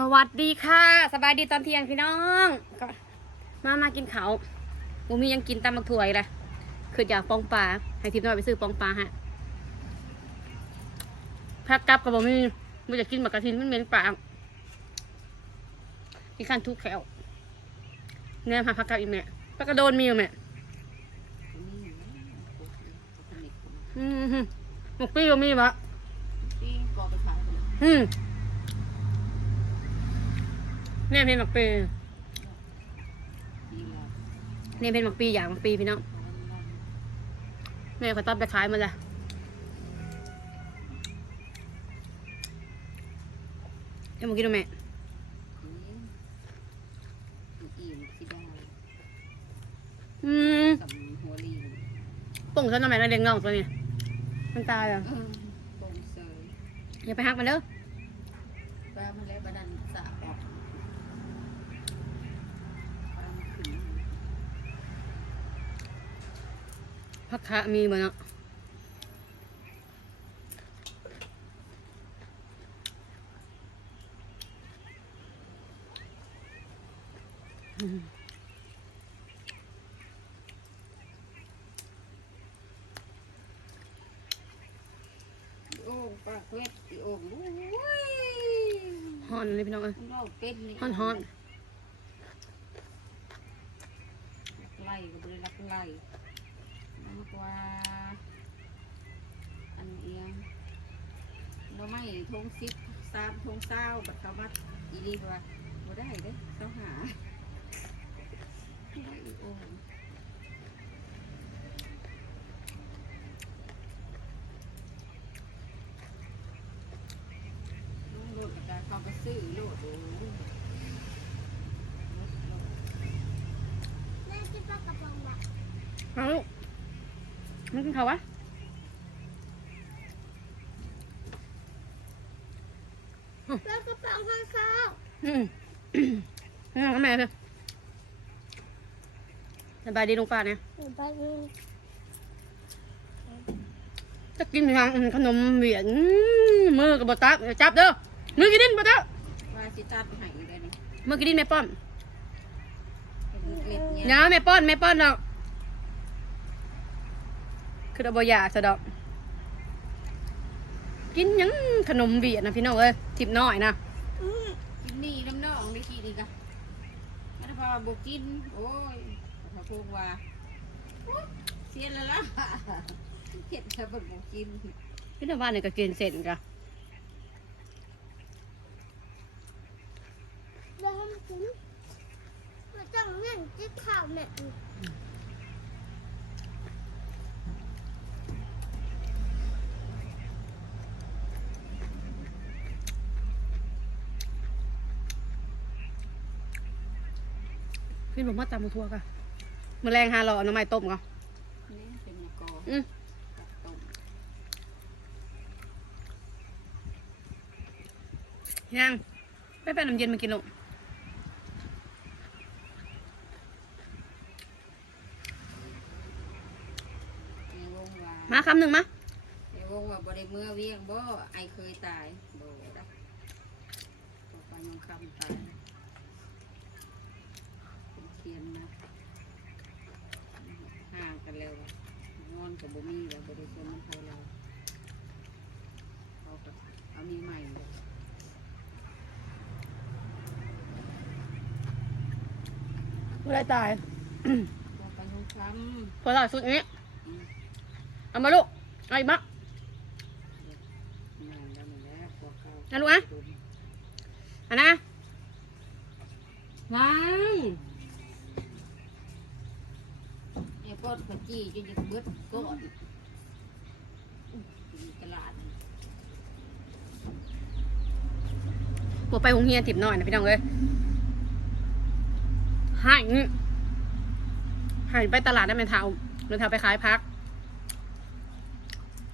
สวัสดีค่ะ สบายดีตอนเที่ยงพี่น้องก็มามากินเขาวบูมียังกินตำมักถั่วอีกเลยคืออยากปองปลาให้ทิพย์น้อยไปซื้อปองปลาฮะพักกลับกับบูมีบูอยากกินหมักกระทินมันเหม็นปากที่ขั้นทุกแขวเนี่ยพาพักกลับอีกแม่พักกระโดนมีอยู่แม่อืมฮึหมกปี้ก็มีปะปิ้งกอไปขายไปเลยอืม เนี่ยเป็นหมักปีดีแล้วเนี่ยเป็นหมักปีอย่างหมักปีพี่น้องแม่เขาตัดไปขายหมาละเดี๋ยวมึงกินดูแม่อิ่มสิได้อืมสำหัวลีนปุ่งซะหน่อยแม่แล้วเลี้ยงน้องตัวนี้มันตายแล้วเออปงเสยอย่าไปหักมันเด้อ ปลามันแล้วบันนันสาบออกปลามันขึ้น พักขามีบ่เนาะอืมโอ่งปลาเวทอีโอ่งโอ้ยฮ้อนเลยพี่น้องเอ้ยมันเราเป็นนี่ฮ้อนฮ้อนลักไล่ก็บริลักไล่มากก ว่าอันเอียงเราไม่ทงซิปสามทงเศร้าบัดเขามาอีรีว่าบ่ได้เด้เจ้าหาได้อีโอ่งลุงโลดกาเขาไปซื้อโลดโอ้ยแม่กินปลากระป๋องบะ เอาลูกมันกินข้าววะปลากระป๋องข้าวอืมให้น้องกับแม่เถอะสบายดีลุงป้าเนี่ยหนูไปดูจะกินทางขนมเหวียนอื้อมือกับบตักเดี๋ยวจับเด้อมือกินดินบตักว่าสิตัดให้อีกได้นี่มือกินดินแม่ป้อนเป็นเกล็ดเนี่ยเนาะแม่ป้อนแม่ป้อนเนาะ คือเราบอยากสะดอก กินหยังขนมเหวียนนะพี่น้องเอ้ยทิบน้อยนะอืมกินนี่น้ำนองได้ทีดีกะมันพอบอกกิน โอ้ยพอพูดว่าโอ๊ยเสียแล้วล่ะเห็ดแล้วบอกกินพี่น้องบ้านเนี่ยก็กินเสร็จกะแล้วมันกินมันต้องเล่นจิ๊กข้าวแม่ พี่บอกมาตำมาทั่วกะมือแรงหาเราเอาน้ำไม้ต้มก่อนนี่เป็นยากออืมกับต้มยังไปไปน้ำเย็นมากินลูกในวงว่ามาคำหนึ่งมาในวงว่าบ่ได้เมื่อเวียงบ่ไอเคยตายบ่ได้ต่อไปน้องคำตายเป็นเทียนนะห่างกันแล้วนอนกับบ่มีแล้วบ่ได้เชื่อมันไทยแล้วเขาก็เอามีใหม่เลยไม่ได้ตายต่อไปน้องคพอล่าสุดนี้อืมเอามาลูกเอาอีกมะนานแล้วนี่แหละพวกเขาเอาลูกอะอันนะวาง ไอ้ ก้อนขจีจะยึดเบิดก้อนตลาดนี่ปวไปโรงเรียนติบหน่อยนะพี่น้องเลยห้นี่ให้ไปตลาดได้ไหมเทาเดินเทาไปขายพัก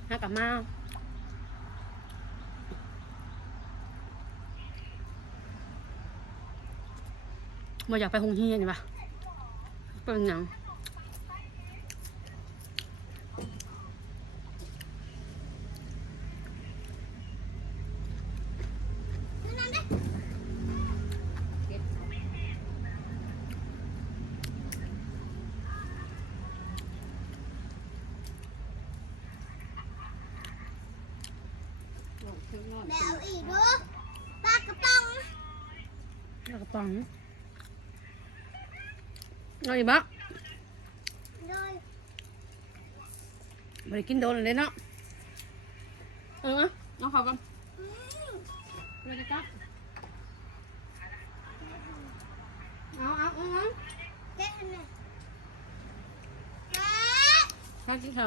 ห้ากลับมาบ่อยากไปโรงเรียนนี่ปะเป็นหยัง ถึงนอนแบวอีกดูปลากระป๋องแล้วกระป๋องเอาอีกบ้างโดยบริกินโดนเลยเนาะเออเอาขอกันอืมเลยนะจ๊ะเอาเอาเอาเอาแกะหน่อยแกะข้าวกินข้า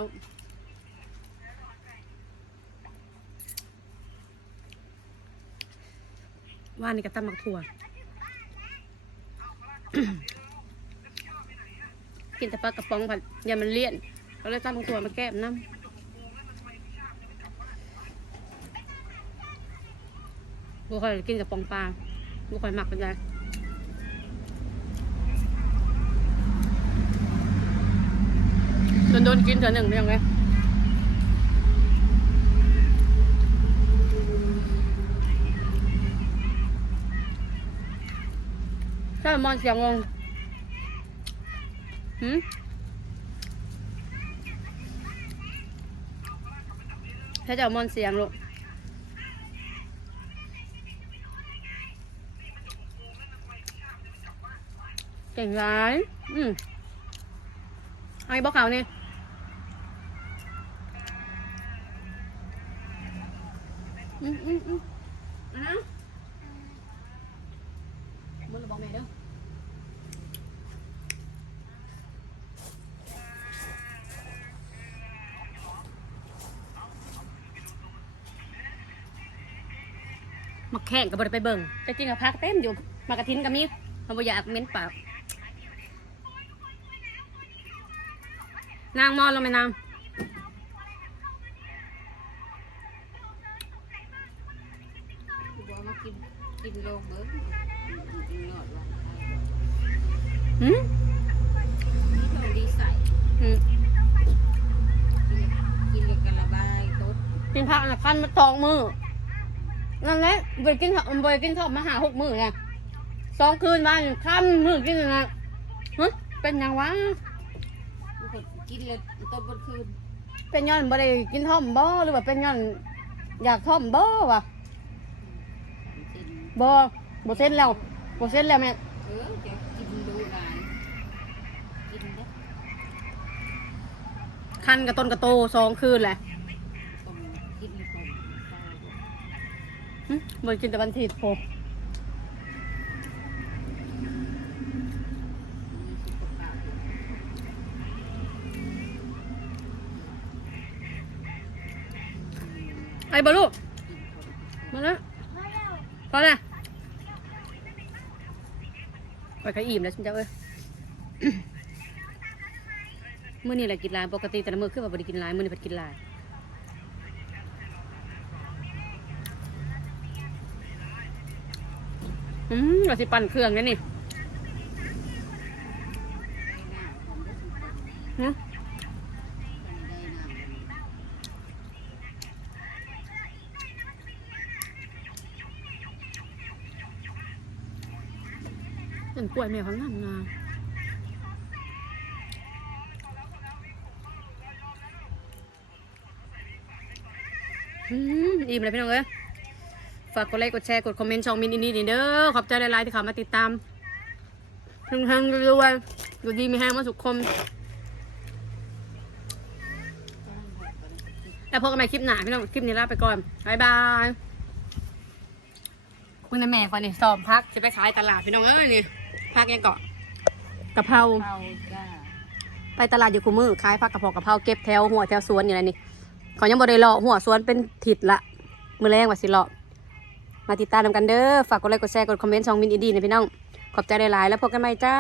ว่านี่ก็ตำหมักถั่วกินแต่ปลากระป๋องผัดอย่ามันเลี่ยนเราเลยตำมักถั่วมาแก้มน้ำบุคอยกินกับปองปลาบุคอยหมักเป็นไงโดนโดนกินเถอะหนึ่งเป็นยังไง ใช่มอนเสียงงงหืมถ้าจะมอนเสียงลูกเก่งร้ายอืมไอ้บอกเขาเนี่ยอืมอืมอืมอะมึงบอกแม่เด้อ มาแข่งกับบริไปเบิ่งแต่จริงอะพักเต็มอยู่มากระทินกับมีมันบ่อยากเหม้นปากนางมอนลงไปนางกูบอกมากินกินโลกเบิ้งกินนอดวันไทยหืมนี่เท่าดีใส่หืมกินเลยกระบายต๊ดกินผักนะพันมาตองมือ นั่นแหละไปกินข้าวไปกินข้าวมาหาหกมือไงสองคืนวันค่ำมือกินนะฮะเป็นหยังวะมันก็กินเลยต๊ดบนคืน เป็นย้อนบ่ได้กินท่อมบ่หรือว่าเป็นย้อนอยากท่อมบ่วะเช่นบ่บ่เส้นแล้วบ่เส้นแล้วแม่เออจะกินดูหลายกินเด้อคันกับต้นกระโตสองคืนแหละ ต้มกินต้มปลาด้วย หึ บ่ได้กินแต่วันทิตย์โพไอ้บ่ลูกมาแล้วมาแล้วพอแล้วไปขยอิ่มแล้วฉันจะเอ้ยมื้อนี้แหละกินลายปกติแต่ละมื้อคือว่าบ่ได้กินลายมื้อนี้บ่ได้กินลาย อืมว่าสิปั่นเครื่องนั่นี่นะเลยต้นกล้วยแม่เขางามงามอืมอิ่มเลยพี่น้องเอ้ย ฝากกดไลค์กดแชร์กดคอมเมนต์ช่องมินอินดี้นี่เด้อขอบใจหลายๆที่เข้ามาติดตามเฮงๆรวยๆอยู่ดีมีแห้งมาสุขคมแล้วพบกันใหม่คลิปหน้าพี่น้องคลิปนี้ลาไปก่อนบายบายคุณแม่ก่อนนี่สอบพักจะไปขายตลาดพี่น้องเอ้ยนี่พักยังเกาะกะเพราเผาจ้าไปตลาดอยู่คูมือขายผักกะเพรากะเพราเก็บแถวหัวแถวสวนอย่างไรนี่เขายังบ่ได้เลาะหัวสวนเป็นถิดละมือแรงว่าสิเลาะ มาติดตามกันเด้อ ฝากกดไลค์ กดแชร์ กดคอมเมนต์ช่องมินอีดีนะพี่น้อง ขอบใจหลายๆ แล้วพบกันใหม่จ้า